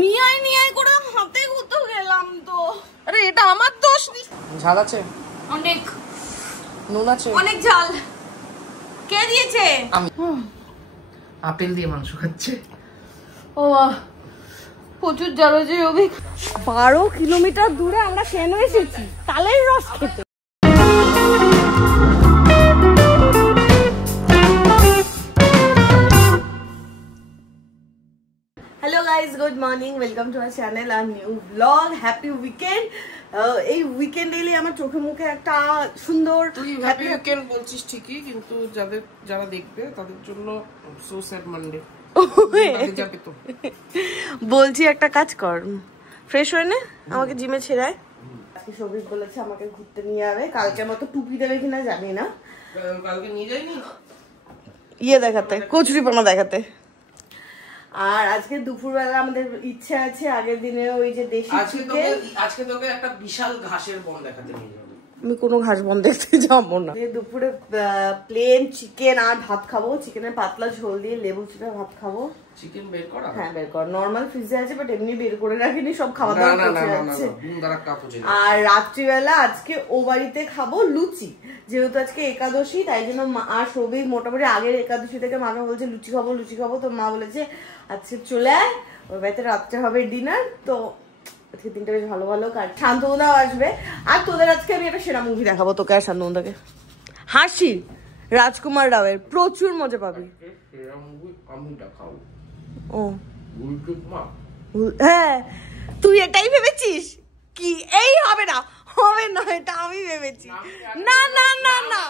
নিয়ে করে হাতে গুতো গেলাম তো। আরে এটা আমার দোষ। ঝাল আছে অনেক, নুন আছে অনেক ঝাল। কে দিয়েছে? আমি। আপেল দিয়ে মাংস খাচ্ছে। ও প্রচুর জ্বর হয়েছে অভিক। 12 কিলোমিটার দূরে আমরা কেন এসেছি? তালের রস খেতে। Hello guys, good morning, welcome to our channel আর নিউ ব্লগ। Happy weekend. এই উইকেন্ড এলে আমার চোখে মুখে একটা সুন্দর তুই হ্যাপি উইকেন্ড বলছিস ঠিকই, কিন্তু যারা দেখবে তাদের জন্য সো স্যাড মানডে যাবে। তো বলছি একটা কাজ কর, ফ্রেশ হয়ে নে, আমাকে জিমে ছেড়ায়। আজকে সবিক বলেছে আমাকে ঘুরতে নিয়ে যাবে। কালকের মতো টুপি দেবে কিনা জানি না। কালকে নিয়ে যাইনি ইয়ে দেখাতে, কচুরিপানা দেখাতে। আর আজকে দুপুরবেলা আমাদের ইচ্ছে আছে আগের দিনে ওই যে দেশি চিকেন। আজকে তোকে একটা বিশাল ঘাসের বন দেখাতে নিয়ে যাবো। আমি কোনো ঘাস বন দেখতে যাবো না। দুপুরে প্লেন চিকেন আর ভাত খাবো। চিকেনের পাতলা ঝোল দিয়ে লেবু চিপে ভাত খাবো। চিকেন বের করা? হ্যাঁ বের কর, নরমাল ফ্রিজে আছে, বাট এমনি বের করে রাখিনি, সব খাওয়া দাওয়া করতে যাচ্ছে। আর রাত্রিবেলা আজকে ও বাড়িতে খাবো লুচি, যেহেতু আজকে একাদশী, তাই জন্য মা সবই মোটামুটি আগের একাদশী থেকে মাকে বলছে লুচি খাবো, তো মা বলেছে আজকে চলে আয়, ওই বাড়িতে রাত্রে হবে ডিনার। তো আজকে দিনটা বেশ ভালো ভালো কাট। শান্তনুদাও আসবে। আর তোদের আজকে আমি একটা সেরা মুভি দেখাবো, তোকে আর শান্তনুদাকে। হাসি, রাজকুমার রাওয়ের, প্রচুর মজা পাবি। ও হ্যাঁ, তুই এটাই ভেবেছিস কি এই হবে না? হবে না, এটা আমি ভেবেছি। না না না না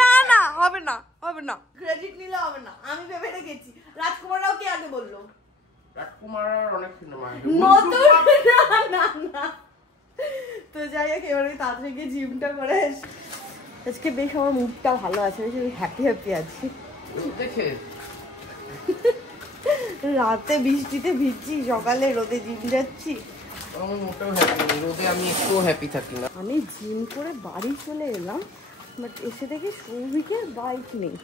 না না, হবে না, হবে না, ক্রেডিট নিলে হবে না, আমি ভেবে রেখেছি। রাজকুমার রাও কে আগে বললো? রাজকুমারের অনেক সিনেমা নতুন। না না না, তো যাই হোক, এবারে তাড়াতাড়ি গিয়ে জিমটা করে আজকে বেশ আমার মুডটা ভালো আছে, বেশ হ্যাপি আছি। দেখে রাতে বৃষ্টিতে ভিজছি, সকালে রোদে জিম যাচ্ছি। আমি মোটেও হ্যাপি নেই, রোদে আমি একটুও হ্যাপি থাকি না। আমি জিম করে বাড়ি চলে এলাম, বাট এসে দেখি সৌভিকের বাইক নেই।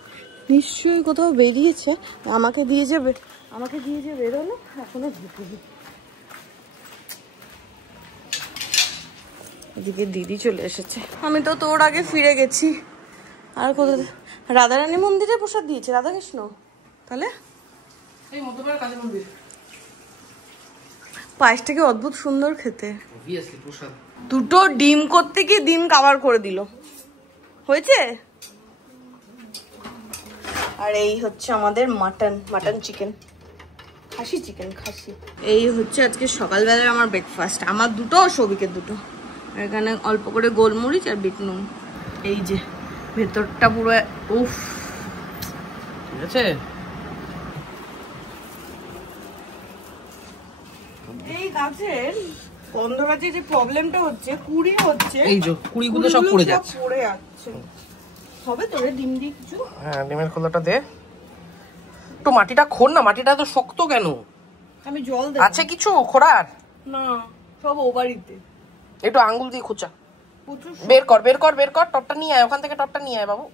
নিশ্চয়ই কোথাও বেরিয়েছে, আমাকে দিয়ে যে বেরোলো, এখনো ঢুকিনি। এদিকে দিদি চলে এসেছে, আমি তো তোর আগে ফিরে গেছি। আর কোথায়? রাধারানী মন্দিরে প্রসাদ দিয়েছে, রাধাকৃষ্ণ। তাহলে এই মধ্যপাড়ার কালী মন্দির। পায়েসটাকে অদ্ভুত সুন্দর খেতে। অবভিয়াসলি প্রসাদ। দুটো ডিম করতে গিয়ে ডিম কাভার করে দিল, হয়েছে। আর এই হচ্ছে আমাদের মাটন চিকেন, খাসি চিকেন, খাসি। এই হচ্ছে আজকে সকালবেলার আমার ব্রেকফাস্ট, আমার দুটো, সবিকের দুটো। এখানে অল্প করে গোলমরিচ আর বিট নুন। এই যে ভেতরটা পুরো উফ, ঠিক আছে। এই গাছের গন্ধরাজের যে প্রবলেমটা হচ্ছে, কুড়ি হচ্ছে, এই যে কুড়িগুলো সব পড়ে যাচ্ছে। হবে তোরে ডিম দিয়ে কিছু? হ্যাঁ, ডিমের খোলাটা দে একটু। মাটিটা খোর না, মাটিটা তো শক্ত কেন? আমি জল দেব। আছে কিছু খোরার? না, সব ও বাড়িতে। একটু আঙ্গুল দিয়ে খুঁচা, বের কর। টপটা নিয়ে আয়, ওখান থেকে টপটা নিয়ে আয় বাবু।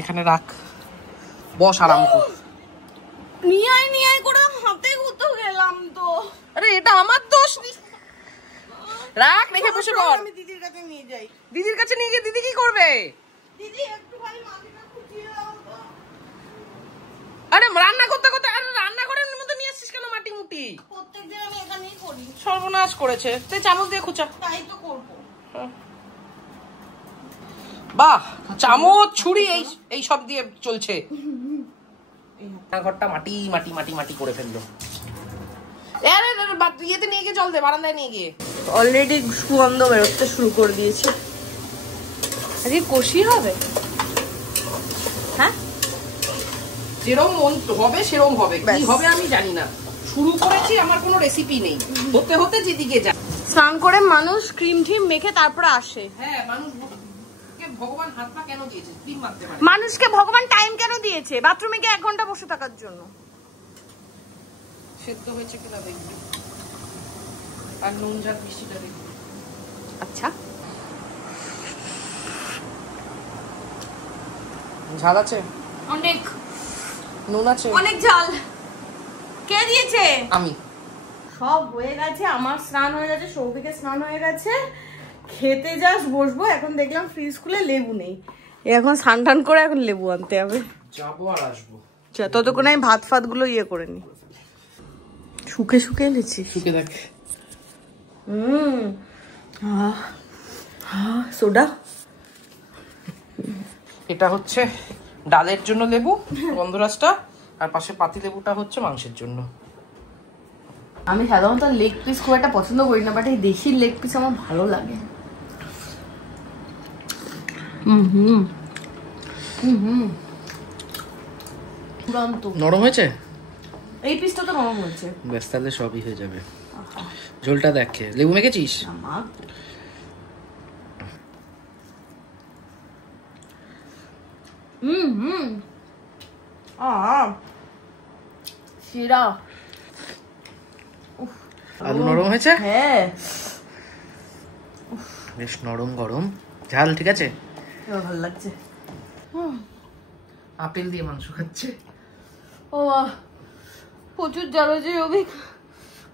এখানে রাখ, বস আরাম কর। নিয়ে আয় করে হাতে গুতো গেলাম তো। আরে এটা আমার দোষ। রাখ, রেখে বসে কর। আমি দিদির কাছে নিয়ে যাই। দিদির কাছে নিয়ে গিয়ে দিদি কি করবে? দিদি একটুখানি মাটিটা খুঁচিয়ে দাও তো। আরে রান্না করতে আরে রান্নাঘরের মধ্যে নিয়ে আসছিস কেন মাটি মুটি? প্রত্যেকদিন আমি এখানেই করি। সর্বনাশ করেছে। তুই চামচ দিয়ে খুঁচা। তাই তো করবো। বাহ, চামচ ছুরি এই সব দিয়ে চলছে। ঘরটা মাটি করে ফেললো। ইয়েতে নিয়ে গিয়ে জল দে, বারান্দায় নিয়ে গিয়ে। অলরেডি সুগন্ধ বেরোতে শুরু করে দিয়েছে। আজকে কষি হবে? হ্যাঁ, যেরকম মন হবে সেরকম হবে, কি হবে আমি জানি না। শুরু করেছি, আমার কোনো রেসিপি নেই, হতে যেদিকে যায়। স্নান করে মানুষ ক্রিম ঠিম মেখে তারপরে আসে। হ্যাঁ, ভগবান হাত পা কেন দিয়েছে? ক্রিম মাখতে পারে। মানুষকে ভগবান টাইম কেন দিয়েছে? বাথরুমে গিয়ে 1 ঘন্টা বসে থাকার জন্য। সেদ্ধ হয়েছে কিনা দেখবি, আর নুন ঝাল মিষ্টিটা দেখবি। আচ্ছা, ঝাল আছে অনেক, নুন আছে অনেক ঝাল। কে দিয়েছে? আমি। সব হয়ে গেছে, আমার স্নান হয়ে গেছে, সৌভিকের স্নান হয়ে গেছে, খেতে জাস্ট বসবো। এখন দেখলাম ফ্রিজ খুলে লেবু নেই, এখন স্নান টান করে এখন লেবু আনতে হবে। যাবো আর আসবো। ততক্ষণ আমি ভাত ফাত গুলো ইয়ে করে নি। শুকে শুকে এনেছি, শুকে দেখ। সোডা। এটা হচ্ছে ডালের জন্য লেবু গন্ধরাজটা, আর পাশে পাতি লেবুটা হচ্ছে মাংসের জন্য। আমি সাধারণত লেগ পিস খুব একটা পছন্দ করি না, বাট এই দেশি লেগ পিস আমার ভালো লাগে। নরম হয়েছে? এই পিসটা তো নরম হয়েছে। ব্যাস, তাহলে সবই হয়ে যাবে। ঝোলটা দেখে লেবু মেখেছিস? শিরা। আলু নরম হয়েছে? হ্যাঁ, বেশ নরম গরম। ঝাল ঠিক আছে? ভালো লাগছে। আপেল দিয়ে মাংস খাচ্ছে। ও প্রচুর জ্বর হয়েছে অভিক,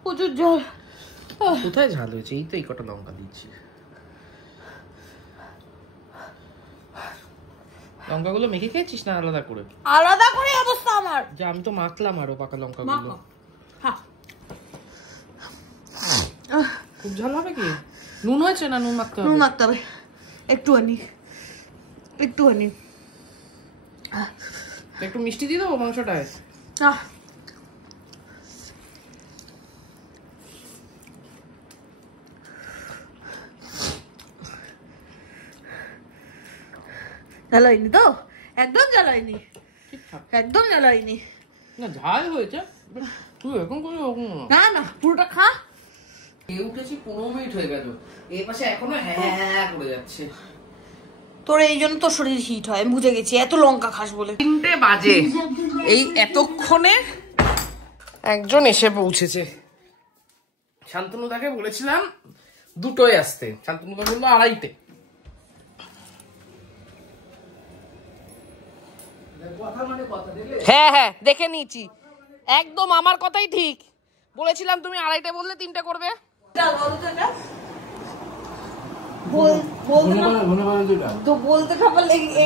প্রচুর জ্বর। কোথায় ঝাল হয়েছে? এই তো এই কটা লঙ্কা দিচ্ছি। লঙ্কাগুলো মেখে খেয়েছিস না আলাদা করে? আলাদা করে অবস্থা আমার। যা, আমি তো মাখলাম আরো পাকা লঙ্কাগুলো। খুব ঝাল হবে কি? নুন হয়েছে না নুন মাখতে হবে? নুন মাখতে হবে একটুখানি, একটুখানি। একটু মিষ্টি দিয়ে দেবো মাংসটায়। ঝাল হয়নি তো? একদম ঝাল হয়নি, একদম ঝাল হয়নি। না ঝাল হয়েছে, তুই এখন কোনো না না, পুরোটা খা। খেয়ে উঠেছি 15 মিনিট হয়ে গেল, এই পাশে এখনো হ্যাঁ করে যাচ্ছে। তোর এই জন্য তোর শরীর হিট হয়, আমি বুঝে গেছি, এত লঙ্কা খাস বলে। 3টে বাজে, এই এতক্ষণে একজন এসে পৌঁছেছে। শান্তনুদাকে বলেছিলাম 2টোয় আসতে, শান্তনুদা বললো 2:30-তে। হ্যাঁ হ্যাঁ দেখে নিয়েছি, একদম আমার কথাই ঠিক। বলেছিলাম তুমি 2:30-টে বললে 3টে করবে।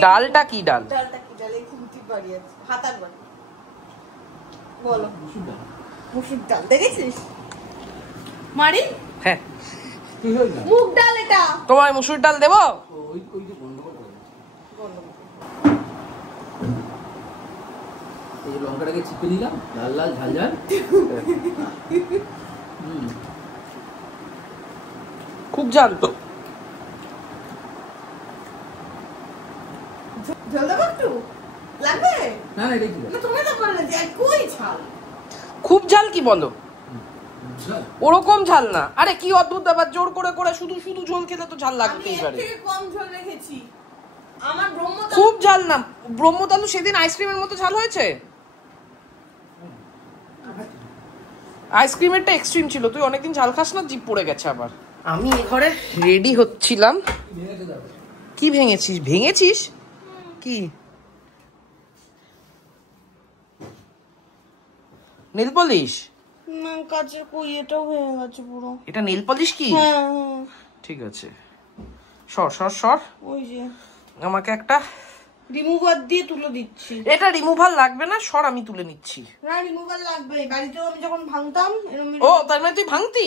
ডালটা কি ডাল? মুসুর ডাল দেখেছিস মারি? হ্যাঁ, মুগ ডাল এটা। তোমায় মুসুর ডাল দেবো? লঙ্কাটাকে চিপে দিলাম, লাল লাল ঝাল ঝাল। খুব ঝাল তো। ঝাল দেবো একটু? লাগবে না না, এটা কি না? তুমি তো বললে যে কই ঝাল। খুব ঝাল কি বলো? ওরকম ঝাল না। আরে কি অদ্ভুত ব্যাপার, জোর করে করে শুধু শুধু ঝোল খেলে তো ঝাল লাগতেই পারে। আমি এর থেকে কম ঝাল রেখেছি। আমার ব্রহ্মতালু খুব ঝাল না। ব্রহ্মতালু সেদিন আইসক্রিমের মতো ঝাল হয়েছে। আইসক্রিমেরটা এক্সট্রিম ছিল, তুই অনেকদিন ঝাল খাস না, জিভ পড়ে গেছে আবার। আমি এ ঘরে রেডি হচ্ছিলাম। কি ভেঙেছিস? ভেঙেছিস কি? Nail polish? না, কাচের কই এটাও হয়ে গেছে পুরো। এটা নেল পলিশ কি? হ্যাঁ, ঠিক আছে, সর সর সর। ওই যে আমাকে একটা রিমুভার দিয়ে তুলে দিচ্ছি। এটা রিমুভার লাগবে না, সর, আমি তুলে নিচ্ছি। না, রিমুভার লাগবে। বাড়িতেও আমি যখন ভাঙতাম এরকম। ও তার মানে তুই ভাঙতি?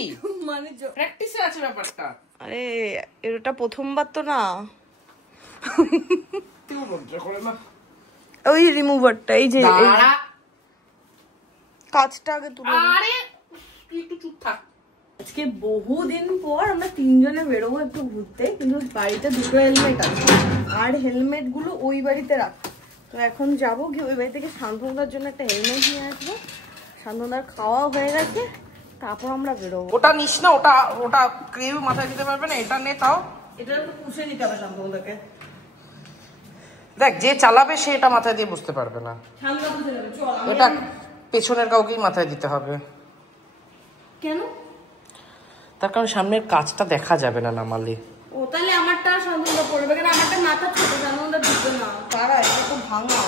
মানে প্র্যাকটিসে আছে ব্যাপারটা। আরে এটা প্রথমবার তো না। তুই লজ্জা করে না? ওই রিমুভারটা, এই যে কাঁচটা আগে তুলে। আরে তুই একটু চুপ থাক। আজকে বহুদিন পর আমরা 3 জনে বেরোবো একটু ঘুরতে, কিন্তু বাড়িতে 2টো হেলমেট আছে, আর হেলমেট গুলো ওই বাড়িতে রাখ। তো এখন যাবো গিয়ে ওই বাড়ি থেকে শান্তনুদার জন্য একটা হেলমেট নিয়ে আসবো। শান্তনুদার খাওয়া হয়ে গেছে, তারপর আমরা বেরোবো। ওটা নিস না, ওটা ওটা কেউ মাথায় দিতে পারবে না, এটা নে। তাও এটা একটু পুষে নিতে হবে শান্তনুদাকে। দেখ, যে চালাবে সে এটা মাথায় দিয়ে বুঝতে পারবে না। শান্তনুদা পুষে নেবে, চল। এটা পেছনের কাউকেই মাথায় দিতে হবে। কেন? তার কারণ সামনের কাজটা দেখা যাবে না নামালে। ও তাহলে আমারটা শান্তনুদা পড়বে, কেন আমারটা মাথা ছোট, শান্তনুদা ঢুকবে না। তারা এটা তো ভাঙা।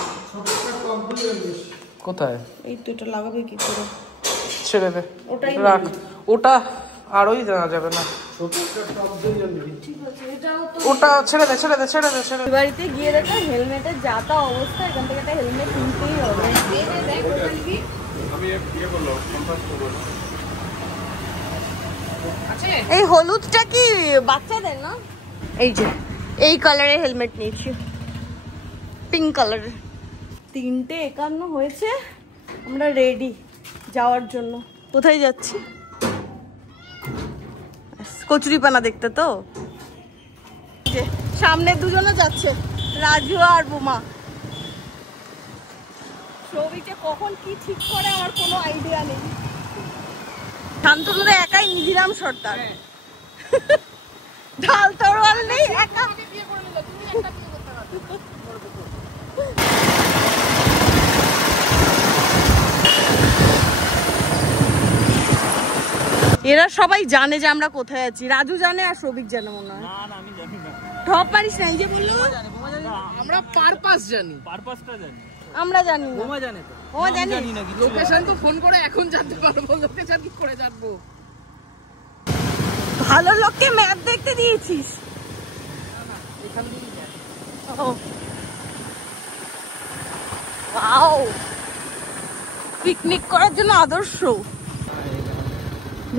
কোথায়? এই তো এটা লাগাবে কি করে? ছেড়ে দে, রাখ ওটা, আরোই দেওয়া যাবে না, ওটা ছেড়ে দে ছেড়ে দে ছেড়ে দে ছেড়ে দে। বাড়িতে গিয়ে দেখো হেলমেটের যা তা অবস্থা, এখান থেকে একটা হেলমেট কিনতেই হবে। এই হলুদটা কি বাচ্চাদের না? এই যে এই কালারের হেলমেট নিয়েছি, পিঙ্ক কালারের। 3:51 হয়েছে, আমরা রেডি যাওয়ার জন্য। কোথায় যাচ্ছি? কচুরিপানা দেখতে তো। সামনে দুজনে যাচ্ছে, রাজু আর বোমা। ছবিতে কখন কি ঠিক করে আমার কোনো আইডিয়া নেই। শান্তনুর একাই নিধিরাম সর্দার, ঢাল তরোয়াল নেই, একা। এরা সবাই জানে যে আমরা কোথায় আছি। রাজু জানে আর সৌভিক জানে মনে হয়। ঠপ পারিস না, এই যে বললো আমরা পারপাস জানি, পারপাসটা জানি আমরা জানি না। বোমা জানে তো, ও জানি লোকেশন তো ফোন করে এখন জানতে পারবো, লোকেশন কি করে জানবো? ভালো লোককে ম্যাপ দেখতে দিয়েছিস। ওয়াও, পিকনিক করার জন্য আদর্শ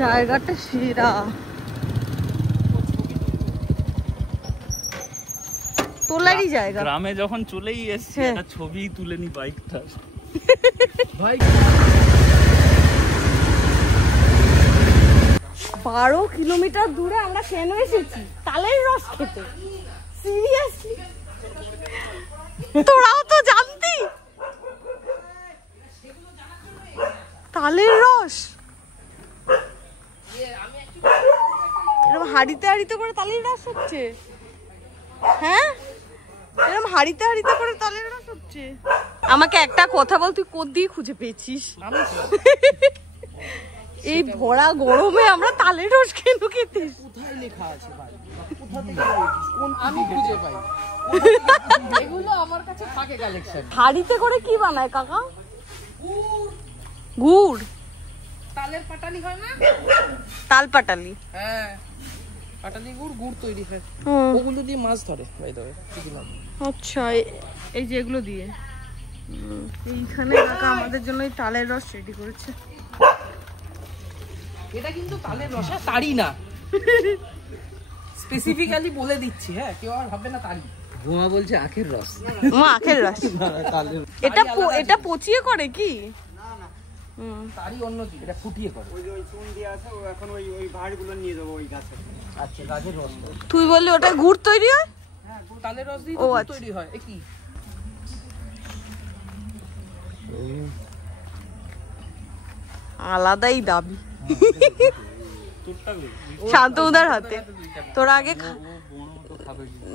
জায়গাটা, সেরা। তোলারই জায়গা। গ্রামে যখন চলেই এসেছি একটা ছবি তুলে নি বাইকটা। 12 কিলোমিটার দূরে আমরা কেন এসেছি? তালের রস খেতে। সিরিয়াসলি তোরাও তো জানতি তালের রস? এরকম হাড়িতে হাড়িতে করে তালের রস হচ্ছে। হ্যাঁ, এরকম হাড়িতে হাড়িতে করে তালের রস হচ্ছে। আমাকে একটা কথা বল, তুই কোথা দিয়ে খুঁজে পেয়েছিস? এই ভরা গরমে আমরা তালের রস কেন খেতে? কোথায় লেখা আছে ভাই? কোথা থেকে কোন আমি খুঁজে পাই? এগুলো আমার কাছে থাকে কালেকশন। হাড়িতে করে কি বানায় কাকা? গুড়। তালের পাটালি হয় না? তাল পাটালি। হ্যাঁ, পাটালি গুড়, গুড় তৈরি হয়। ওগুলো দিয়ে মাছ ধরে বাই দ্য ওয়ে। আচ্ছা, এই যে এগুলো দিয়ে এইখানে কাকা আমাদের জন্য এই তালের রস রেডি করেছে। এটা কিন্তু তালের রস, তারি না, স্পেসিফিক্যালি বলে দিচ্ছি। হ্যাঁ, কেউ আর ভাববে না তারি। বোমা বলছে আখের রস। মা আখের রস। এটা পচিয়ে করে কি? তারি অন্য কি, এটা ফুটিয়ে করে। ওই চুন দিয়ে আছে, ও এখন ওই ভাড়গুলো নিয়ে যাবো ওই গাছে। আচ্ছা, গাছের রস। তুই বললি ওটা গুড় তৈরি হয়? হ্যাঁ, তালের রস দিয়ে গুড় তৈরি হয়। এ কি আলাদাই দাবি শান্তনুদার হাতে। তোরা আগে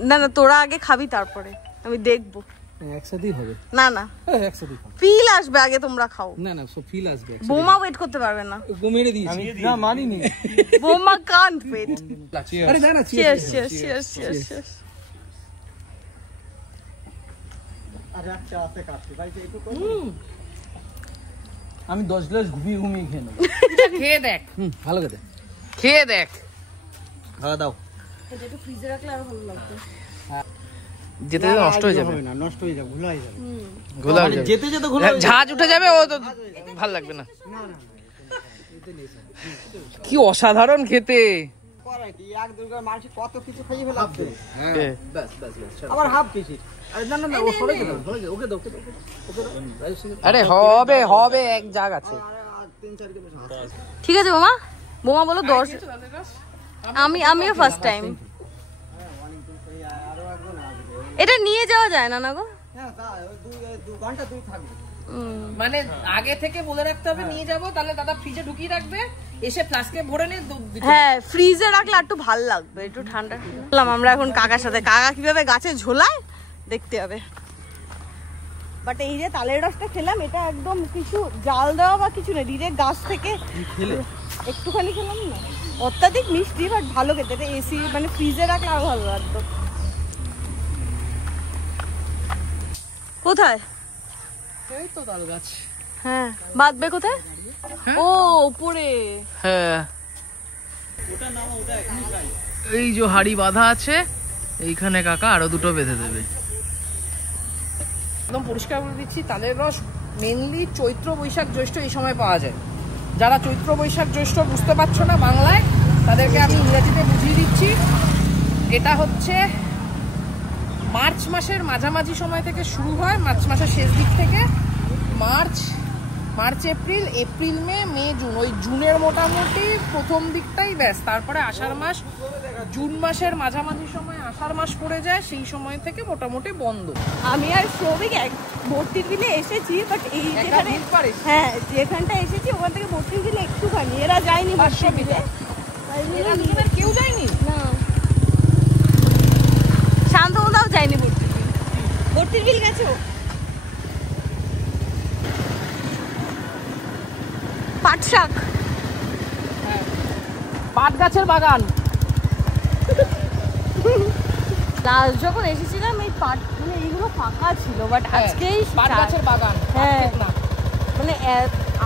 না না, তোরা আগে খাবি, তারপরে আমি দেখবো। একসাথেই হবে। না না, একসাথেই খাবো। ফিল আসবে, আগে তোমরা খাও। না না, সব ফিল আসবে। বোমা ওয়েট করতে পারবে না। মেরে দিয়েছি। না মানিনি। বোমা কান্ট ওয়েট। আরে না না, চিয়ার্স চিয়ার্স চিয়ার্স চিয়ার্স। আরে একটা আছে কাটতে ভাই, একটু কই। আমি 10 গ্লাস ঘুমিয়ে ঘুমিয়ে খেয়ে নেব। খেয়ে দেখ। ভালো করে খেয়ে দেখ। খাওয়া দাও। এটা একটু ফ্রিজে রাখলে আরো ভালো লাগবে। যেতে যেতে নষ্ট হয়ে যাবে। না, নষ্ট হয়ে যাবে, ঘোলা হয়ে যাবে। ঘোলা হয়ে যাবে, যেতে যেতে ঘোলা ঝাঁজ উঠে যাবে, ও তো ভালো লাগবে না। কি অসাধারণ খেতে। করে কি এক দুর্গা মানুষ কত কিছু খাইয়ে ফেলাচ্ছে। হ্যাঁ, বাস বাস বাস। আবার হাফ কেজি। আরে না না না, ও সরে গেল, সরে গেল। ওকে দাও, ওকে দাও, ওকে দাও। রাজেশ সিং। আরে হবে হবে, এক জাগ আছে। আর 3-4 কিলো আছে। ঠিক আছে বোমা, বোমা বলো 10। আমিও ফার্স্ট টাইম। এটা নিয়ে যাওয়া যায় না না গো? হ্যাঁ, তা 2 ঘন্টা তুই থাকবি। মানে আগে থেকে বলে রাখতে হবে নিয়ে যাব, তাহলে দাদা ফ্রিজে ঢুকিয়ে রাখবে, এসে ফ্লাস্কে ভরে নিয়ে হ্যাঁ, ফ্রিজে রাখলে একটু ভালো লাগবে, একটু ঠান্ডা ঠান্ডা। আমরা এখন কাকার সাথে, কাকা কিভাবে গাছে ঝোলায় দেখতে হবে। বাট এই যে তালের রসটা খেলাম, এটা একদম কিছু জাল দেওয়া বা কিছু না, ডিরেক্ট গাছ থেকে একটুখানি খেলাম না। অত্যাধিক মিষ্টি বাট ভালো খেতে। এটা এসি মানে ফ্রিজে রাখলে আরো ভালো লাগতো। কোথায়? এই তো তাল গাছ। হ্যাঁ বাঁধবে কোথায়? ও উপরে। হ্যাঁ এই যে হাড়ি বাঁধা আছে এইখানে কাকা আরো দুটো বেঁধে দেবে। একদম পরিষ্কার করে দিচ্ছি, তালের রস মেনলি চৈত্র বৈশাখ জ্যৈষ্ঠ এই সময় পাওয়া যায়। যারা চৈত্র বৈশাখ জ্যৈষ্ঠ বুঝতে পারছো না বাংলায়, তাদেরকে আমি ইংরেজিতে বুঝিয়ে দিচ্ছি। এটা হচ্ছে মার্চ মাসের মাঝামাঝি সময় থেকে শুরু হয়, মার্চ মাসের শেষ দিক থেকে March April, April May June, ওই জুনের মোটামুটি প্রথম দিকটাই ব্যাস। তারপরে আষাঢ় মাস, জুন মাসের মাঝামাঝি সময় আষাঢ় মাস পড়ে যায়, সেই সময় থেকে মোটামুটি বন্ধ। আমি আর সৌভিক ভর্তির বিলে এসেছি, বাট এই যেখানে হ্যাঁ যেখানটা এসেছি ওখান থেকে ভর্তির বিলে একটুখানি, এরা যায়নি ভর্তির বিলে। কেউ যায়নি না, শান্তদাও যায়নি ভর্তির বিল গেছে ও। পাট শাক, পাট গাছের বাগান। লাস্ট যখন এসেছিলাম এই পাট মানে এইগুলো ফাঁকা ছিল, বাট আজকেই পাট গাছের বাগান। হ্যাঁ মানে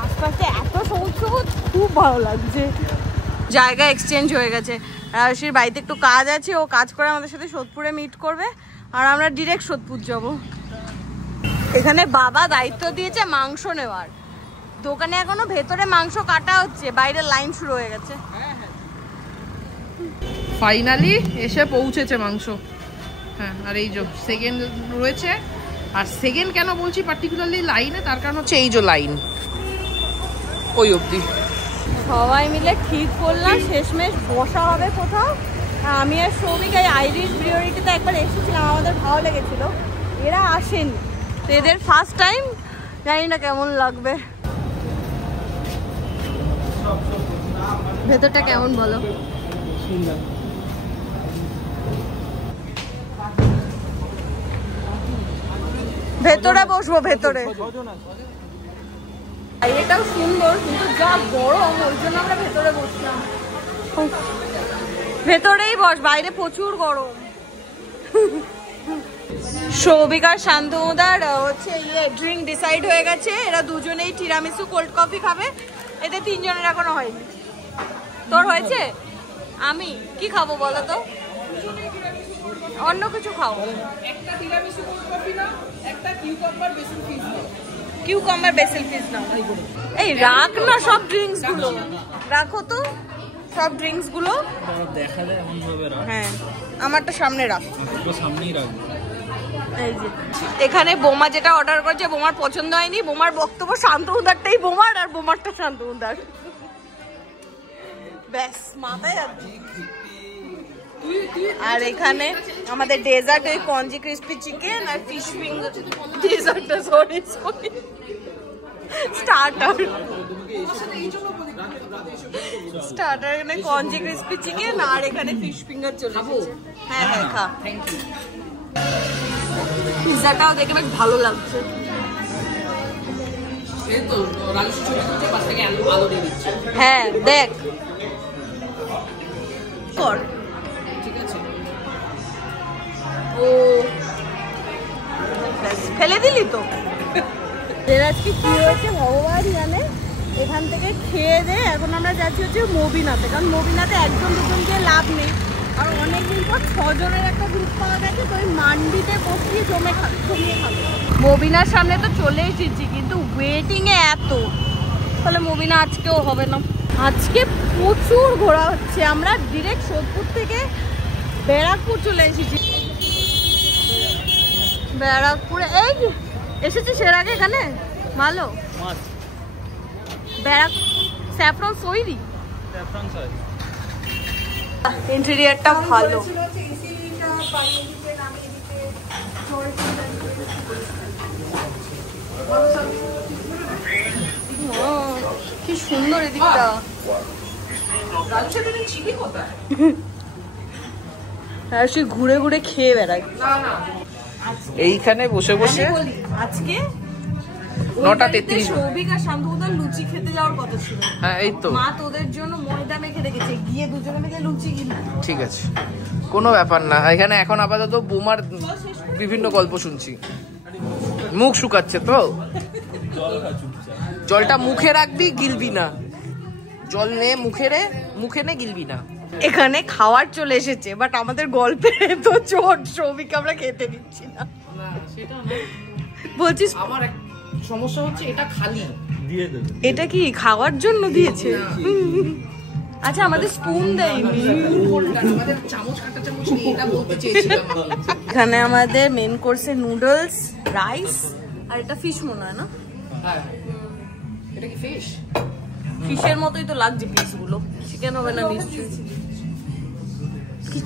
আশপাশে এত সবুজ সবুজ, খুব ভালো লাগছে। জায়গা এক্সচেঞ্জ হয়ে গেছে, রাজশীর বাড়িতে একটু কাজ আছে, ও কাজ করে আমাদের সাথে সোদপুরে মিট করবে, আর আমরা ডিরেক্ট সোদপুর যাব। এখানে বাবা দায়িত্ব দিয়েছে মাংস নেওয়ার, দোকানে এখনো ভেতরে মাংস কাটা হচ্ছে, বাইরে লাইন শুরু হয়ে গেছে। ফাইনালি এসে পৌঁছেছে মাংস। হ্যাঁ, আর এই যে সেকেন্ড রয়েছে। আর সেকেন্ড কেন বলছি পার্টিকুলারলি লাইনে, তার কারণ হচ্ছে এই যে লাইন ওই অবধি। সবাই মিলে ঠিক করলাম শেষমেশ বসা হবে কোথাও। আমি আর সৌমিক এই আইরিশ প্রিওরিটিতে একবার এসেছিলাম, আমাদের ভালো লেগেছিল, এরা আসেনি, তো এদের ফার্স্ট টাইম, জানি না কেমন লাগবে। ভেতরটা কেমন বলো? ভেতরে বসবো, ভেতরে। এটাও সুন্দর, কিন্তু যা গরম ওই জন্য আমরা ভেতরে বসলাম। ভেতরেই বস, বাইরে প্রচুর গরম। সৌভিক আর শান্তনুদার হচ্ছে ড্রিঙ্ক ডিসাইড হয়ে গেছে, এরা দুজনেই টিরামিসু কোল্ড কফি খাবে। এদের তিনজনের এখনো হয়নি। তোর হয়েছে? আমি কি খাবো বলো তো? অন্য কিছু খাও। একটা টিরামিসু কোল্ড কফি নাও, একটা কিউকাম্বার বেসিল ফিশ নাও। কিউকাম্বার বেসিল ফিশ নাও। এই রাখ না সব ড্রিঙ্কস গুলো, রাখো তো সব ড্রিঙ্কস গুলো। দেখা যায় এমন ভাবে রাখ। হ্যাঁ, আমারটা সামনে রাখ। তো সামনেই রাখবো। এই যে এখানে বোমা যেটা অর্ডার করেছে, বোমার পছন্দ হয়নি। বোমার বক্তব্য শান্তনুদারটাই বোমার, আর বোমারটা শান্তনুদার। ব্যাস মাথায় আর এখানে আমাদের ডেজার্ট ওই কঞ্জি ক্রিস্পি চিকেন আর ফিশ ফিঙ্গার। ডেজার্টটা সরি স্টার্টার এখানে কঞ্জি ক্রিস্পি চিকেন, আর এখানে ফিশ ফিঙ্গার চলে এসেছে। হ্যাঁ হ্যাঁ খা। পিৎজাটাও দেখে বেশ ভালো লাগছে। হ্যাঁ দেখ কর, ঠিক আছে। ও ফেলে দিলি তো। আজকে কি হয়েছে ভগবান জানে। এখান থেকে খেয়ে দে এখন আমরা যাচ্ছি হচ্ছে মবিনাতে, কারণ মবিনাতে একজন দুজন গিয়ে লাভ নেই, আর অনেকদিন পর 6 জনের একটা গ্রুপ পাওয়া গেছে, তো ওই মান্ডিতে বসিয়ে জমিয়ে খাবে। মবিনার সামনে তো চলে এসেছি, কিন্তু ওয়েটিং এ এত, তাহলে মবিনা আজকেও হবে না। আজকে প্রচুর ঘোরা হচ্ছে, আমরা ডিরেক্ট সোদপুর থেকে ব্যারাকপুর চলে এসেছি। ব্যারাকপুরে এই এসেছি সের আগে, এখানে ভালো ব্যারাক স্যাফরন সৈরি ইন্টেরিয়রটা ভালো। কি সুন্দর এদিকটা। সে ঘুরে ঘুরে খেয়ে বেড়ায়। এইখানে বসে বসে আজকে 9:33 সৌভিক আর শান্তনুদার লুচি খেতে যাওয়ার কথা ছিল। হ্যাঁ এই তো মা তোদের জন্য ময়দা মেখে রেখেছে, গিয়ে দুজনে মিলে লুচি কিনবো। ঠিক আছে, কোনো ব্যাপার না। এখানে এখন আপাতত বোমার বিভিন্ন গল্প শুনছি, মুখ শুকাচ্ছে তো। জল খা চুপচাপ। জলটা মুখে রাখবি, গিলবি না। জল নে মুখে নে, গিলবি না। এখানে খাওয়ার চলে এসেছে, বাট আমাদের গল্পে তো চোট, সৌভিককে আমরা খেতে দিচ্ছি না। সেটা না, বলছিস আমার সমস্যা হচ্ছে এটা খালি দিয়ে দেবে। এটা কি খাওয়ার জন্য দিয়েছে? আচ্ছা, আমাদের স্পুন দেয়নি। আমাদের চামচ কাটা চামচ নেই, এটা বলতে চেয়েছিলাম। এখানে আমাদের মেন কোর্সে নুডলস, রাইস আর এটা ফিশ মনে হয় না? হ্যাঁ, এটা কি ফিশ? ফিশের মতোই তো লাগছে পিসগুলো, চিকেন হবে না নিশ্চয়ই।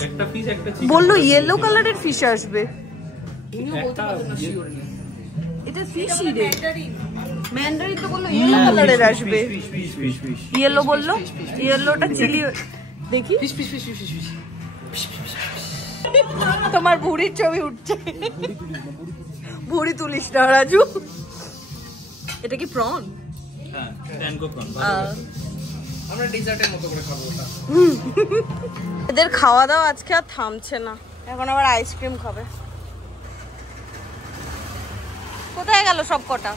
একটা ফিশ একটা চিকেন বললো ইয়েলো কালারের ফিশ আসবে। বলতে পারবেন না শিওর নেই। এটা ফিশই রে, ম্যান্ডারিন তো বললো ইয়েলো কালারের আসবে। ইয়েলো বললো, ইয়েলোটা চিলি। দেখি fish fish fish fish fish. তোমার ভুঁড়ির ছবি উঠছে। ভুঁড়ি তুলিস না রাজু। এটা কি প্রন? হ্যাঁ, ট্যাঙ্গো প্রন। আমরা ডেজার্টের মতো করে খাবো ওটা। এদের খাওয়া দাওয়া আজকে আর থামছে না, এখন আবার আইসক্রিম খাবে। কোথায় গেল সব কটা?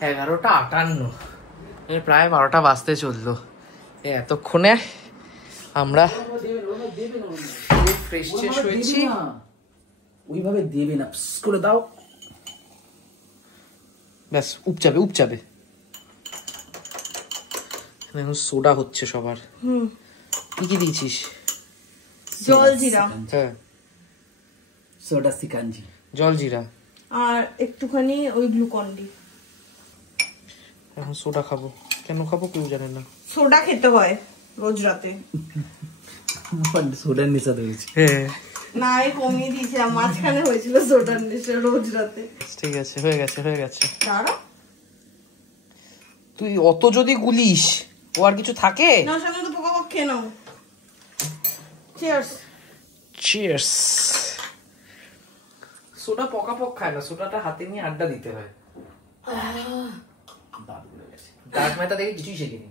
11:58, প্রায় 12টা বাজতে চললো। এতক্ষণে আমরা ফ্রেশ শেষ হয়েছি। ওইভাবে দেবে না, করে দাও। ব্যাস, উপচাবে। এখন সোডা হচ্ছে সবার। কি দিয়েছিস? জল জিরা। হ্যাঁ, সোডা সিকাঞ্জি, জল জিরা আর একটুখানি ওই গ্লুকন ডি। এখন সোডা খাবো, কেন খাবো কেউ জানে না। সোডা খেতে হয় রোজ রাতে। সোডার নেশা ধরেছি। হ্যাঁ, না, আমি কমিয়ে দিয়েছিলাম, মাঝখানে হয়েছিল সোডার নেশা রোজ রাতে। ঠিক আছে, হয়ে গেছে। দাঁড়া, তুই অত যদি গুলিস, ও আর কিছু থাকে? না সামনে তো পোকা খেয়ে নাও। চিয়ার্স। চিয়ার্স। সোডা পক খায় না, সোডাটা হাতে নিয়ে আড্ডা দিতে হয়। দাঁত মেটা দেখে কিছুই শেখেনি।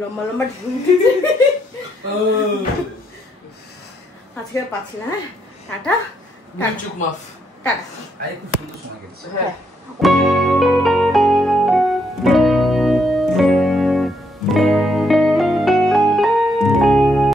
লম্বা আজকে আর পাচ্ছি না। টাটা। চুপ মাফ। টাটা। আরে খুব সুন্দর শোনা গেছে। হ্যাঁ।